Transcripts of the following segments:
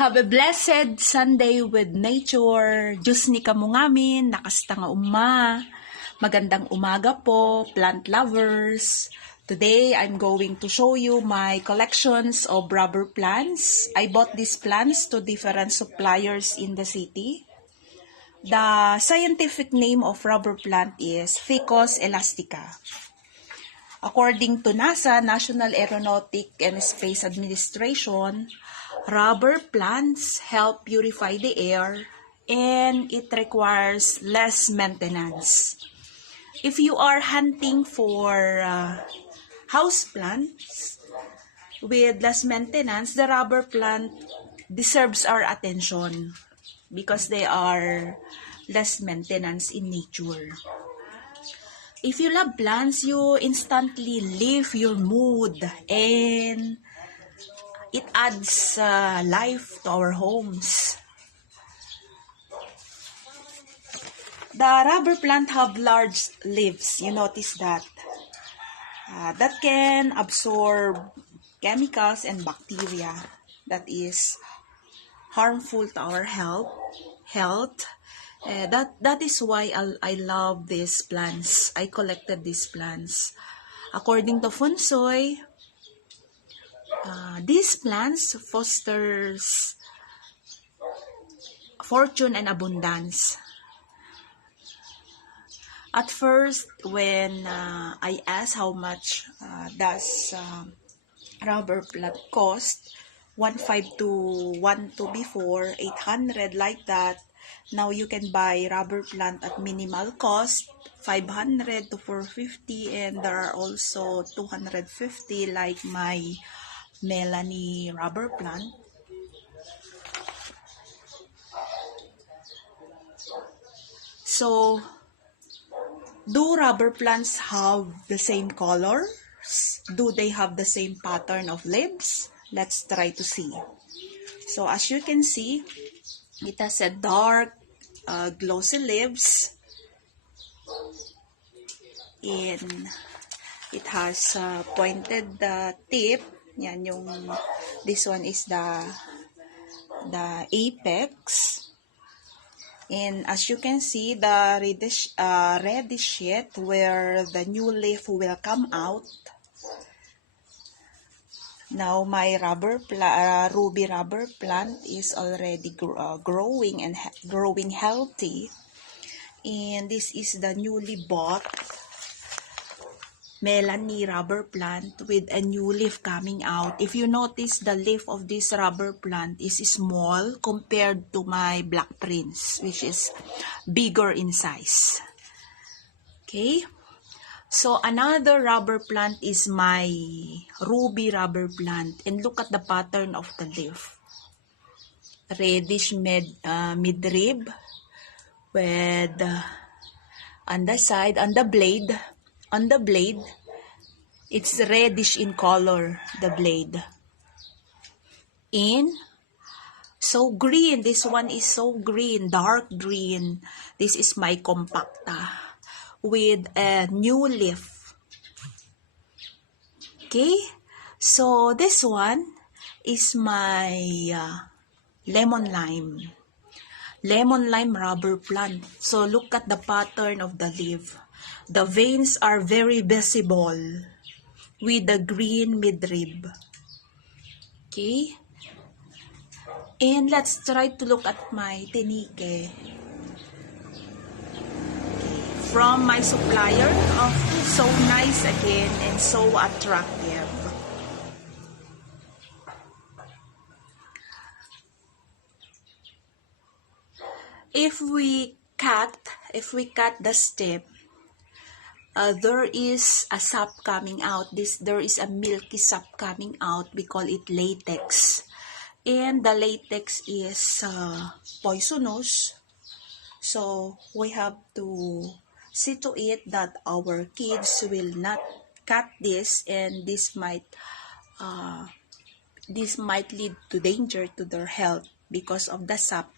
Have a blessed Sunday with nature. Diyos ni kamo ngamin, nakasta nga Magandang umaga po, plant lovers. Today, I'm going to show you my collections of rubber plants. I bought these plants to different suppliers in the city. The scientific name of rubber plant is Ficus elastica. According to NASA, National Aeronautic and Space Administration, rubber plants help purify the air and it requires less maintenance. If you are hunting for house plants with less maintenance, the rubber plant deserves our attention because they are less maintenance in nature. If you love plants, you instantly lift your mood and it adds life to our homes. The rubber plant have large leaves, you notice that. That can absorb chemicals and bacteria that is harmful to our health. That is why I love these plants. I collected these plants. According to Feng Shui, these plants fosters fortune and abundance. At first, when I asked how much does rubber plant cost, 1.5 to 1.2 before, 800 like that. Now you can buy rubber plant at minimal cost, 500 to 450, and there are also 250 like my Melanie rubber plant. So, do rubber plants have the same colors? Do they have the same pattern of leaves? Let's try to see. So, as you can see, it has a dark, glossy leaves, and it has a pointed tip. Yan yung, this one is the apex. And as you can see, the reddish sheet where the new leaf will come out. Now my ruby rubber plant is already growing and growing healthy. And this is the newly bought Melanie rubber plant with a new leaf coming out. If you notice, the leaf of this rubber plant is small compared to my Black Prince, which is bigger in size. Okay. So, another rubber plant is my ruby rubber plant. And look at the pattern of the leaf. Reddish midrib with on the side, on the blade, it's reddish in color, the blade. And so green, this one is so green, dark green. This is my compacta with a new leaf. Okay, so this one is my lemon lime rubber plant. So look at the pattern of the leaf. The veins are very visible with the green midrib. Okay, and let's try to look at my tinike. From my supplier, so nice again and so attractive. If we cut the stem, there is a sap coming out. There is a milky sap coming out. We call it latex, and the latex is poisonous. So we have to see to it that our kids will not cut this, and this might lead to danger to their health because of the sap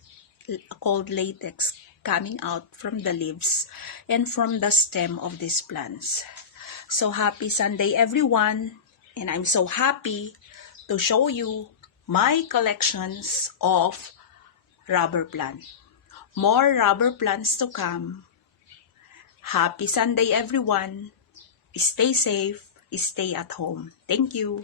called latex coming out from the leaves and from the stem of these plants. So happy Sunday everyone, and I'm so happy to show you my collections of rubber plant. More rubber plants to come. Happy Sunday, everyone. Stay safe. Stay at home. Thank you.